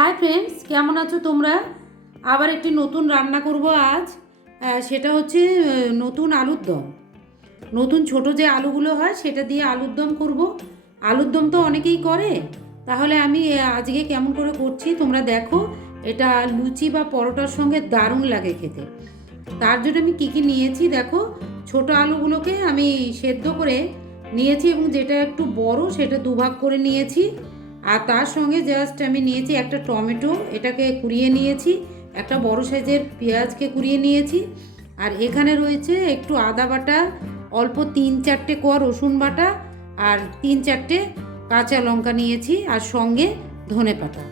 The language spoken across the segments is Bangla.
হাই ফ্রেন্ডস, কেমন আছো তোমরা? আবার একটি নতুন রান্না করব আজ। সেটা হচ্ছে নতুন আলুর দম। নতুন ছোট যে আলুগুলো হয় সেটা দিয়ে আলুর দম করব। আলুর দম তো অনেকেই করে, তাহলে আমি আজকে কেমন করে করছি তোমরা দেখো। এটা লুচি বা পরোটার সঙ্গে দারুণ লাগে খেতে। তার জন্য আমি কী কী নিয়েছি দেখো। ছোট আলুগুলোকে আমি সেদ্ধ করে নিয়েছি এবং যেটা একটু বড় সেটা দুভাগ করে নিয়েছি। আর তার সঙ্গে জাস্ট আমি নিয়েছি একটা টমেটো, এটাকে কুড়িয়ে নিয়েছি। একটা বড় সাইজের পেঁয়াজকে কুড়িয়ে নিয়েছি। আর এখানে রয়েছে একটু আদা বাটা, অল্প 3-4টে কোয়া রসুন বাটা, আর 3-4টে কাঁচা লঙ্কা নিয়েছি, আর সঙ্গে ধনেপাতা।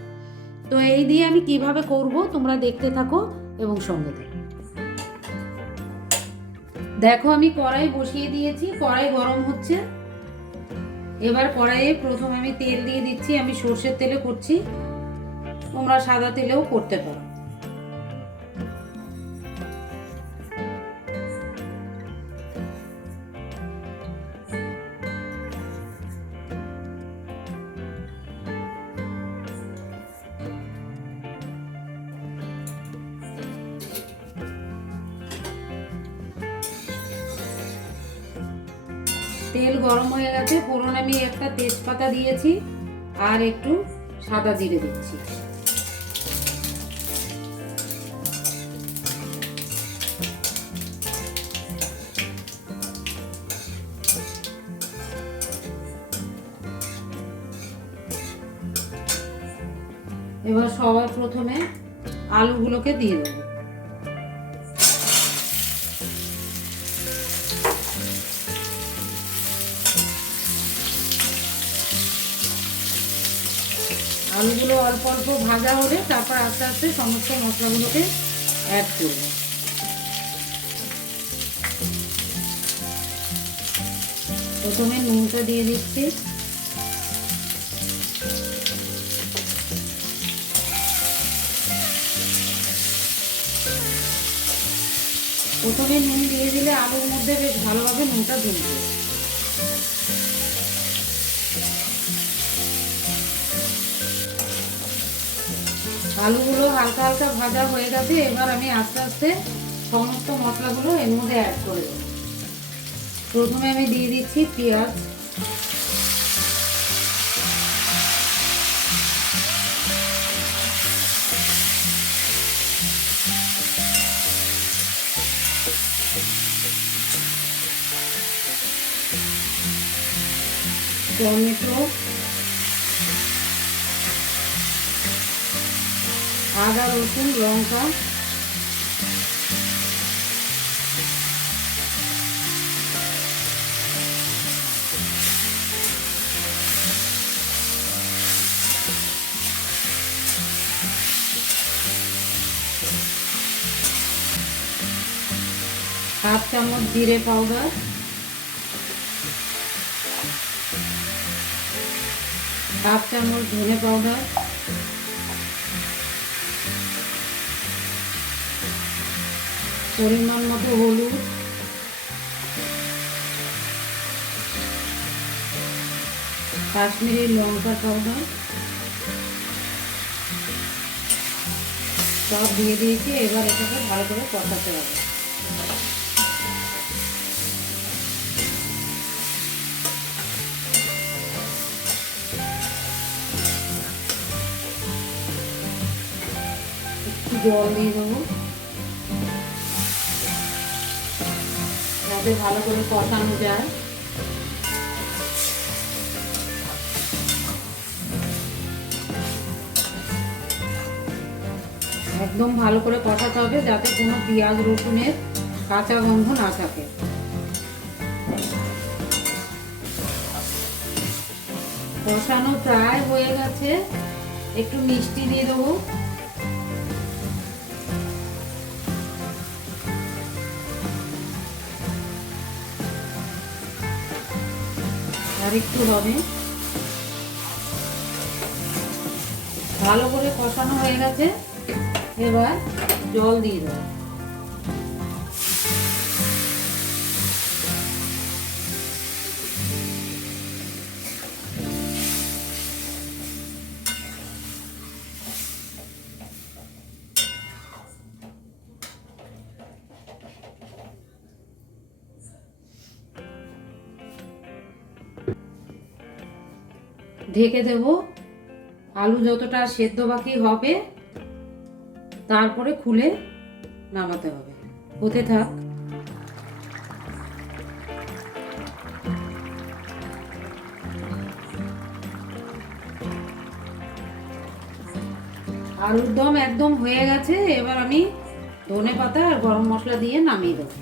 তো এই দিয়ে আমি কিভাবে করব তোমরা দেখতে থাকো এবং সঙ্গে থাকো। দেখো আমি কড়াই বসিয়ে দিয়েছি, কড়াই গরম হচ্ছে। এবার কড়াইয়ে প্রথম আমি তেল দিয়ে দিচ্ছি। আমি সর্ষের তেলে করছি, তোমরা সাদা তেলেও করতে পারো। তেল গরম হয়ে গেছে, ফোড়ন আমি একটা তেজপাতা দিয়েছি আর একটু সাদা জিরে দিচ্ছি। এবার সবার প্রথমে আলুগুলোকে দিয়ে দেবো। আলুগুলো অল্প অল্প ভাজা হলে তারপর আস্তে আস্তে সমস্ত মশলাগুলোকে অ্যাড করব। প্রথমে নুনটা দিয়ে দিচ্ছি, প্রথমে নুন দিয়ে দিলে আলুর মধ্যে বেশ ভালোভাবে নুনটা ঢুকবে। আলুগুলো হালকা হালকা ভাজা হয়ে গেছে। এবার আমি আস্তে আস্তে সমস্ত মশলাগুলো এর মধ্যে অ্যাড করে দেবো। প্রথমে আমি দিয়ে দিচ্ছি পেঁয়াজ, টমেটো, আদা রসুন লঙ্কা, হাফ চামচ জিরে পাউডার, হাফ চামচ ধনে পাউডার, পরিমাণ মতো হলুদ, কাশ্মীরি লঙ্কা পাউডার সব দিয়ে দিয়েছি। এবার এটাকে ভালো করে কষাতে হবে। একটু জল দিয়ে দেবো যাতে ভালো করে কষানো যায়। একদম ভালো করে কষাতে হবে যাতে কোনো পেঁয়াজ রসুনের কাঁচা গন্ধ না থাকে। কষানো প্রায় হয়ে গেছে, একটু মিষ্টি দিয়ে দেবো। আর একটু হবে। ভালো করে কষানো হয়ে গেছে, এবার জল দিয়ে দেবো। ঢেকে দেব। আলু যতটা সেদ্ধ বাকি হবে তারপরে খুলে নামাতে হবে। হতে থাক। আলুর দম একদম হয়ে গেছে। এবার আমি ধনেপাতা আর গরম মশলা দিয়ে নামিয়ে দেবো।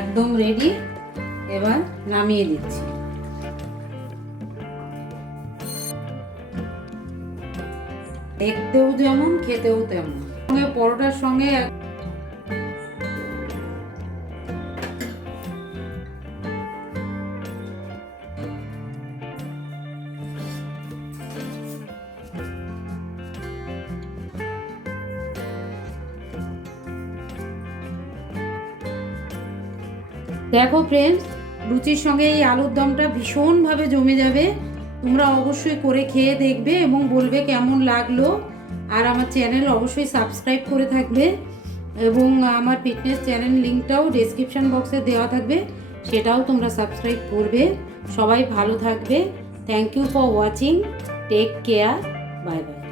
একদম রেডি। এবার নামিয়ে দিচ্ছি। দেখতেও যেমন, খেতেও তেমন। পরোটার সঙ্গে দেখো ফ্রেন্ডস, লুচির সঙ্গে এই আলুর দমটা ভীষণভাবে জমে যাবে। তোমরা অবশ্যই করে খেয়ে দেখবে এবং বলবে কেমন লাগলো। আর আমার চ্যানেল অবশ্যই সাবস্ক্রাইব করে থাকবে এবং আমার ফিটনেস চ্যানেল লিঙ্কটাও ডেসক্রিপশন বক্সে দেওয়া থাকবে, সেটাও তোমরা সাবস্ক্রাইব করবে। সবাই ভালো থাকবে। Thank you for watching. Take care. Bye by.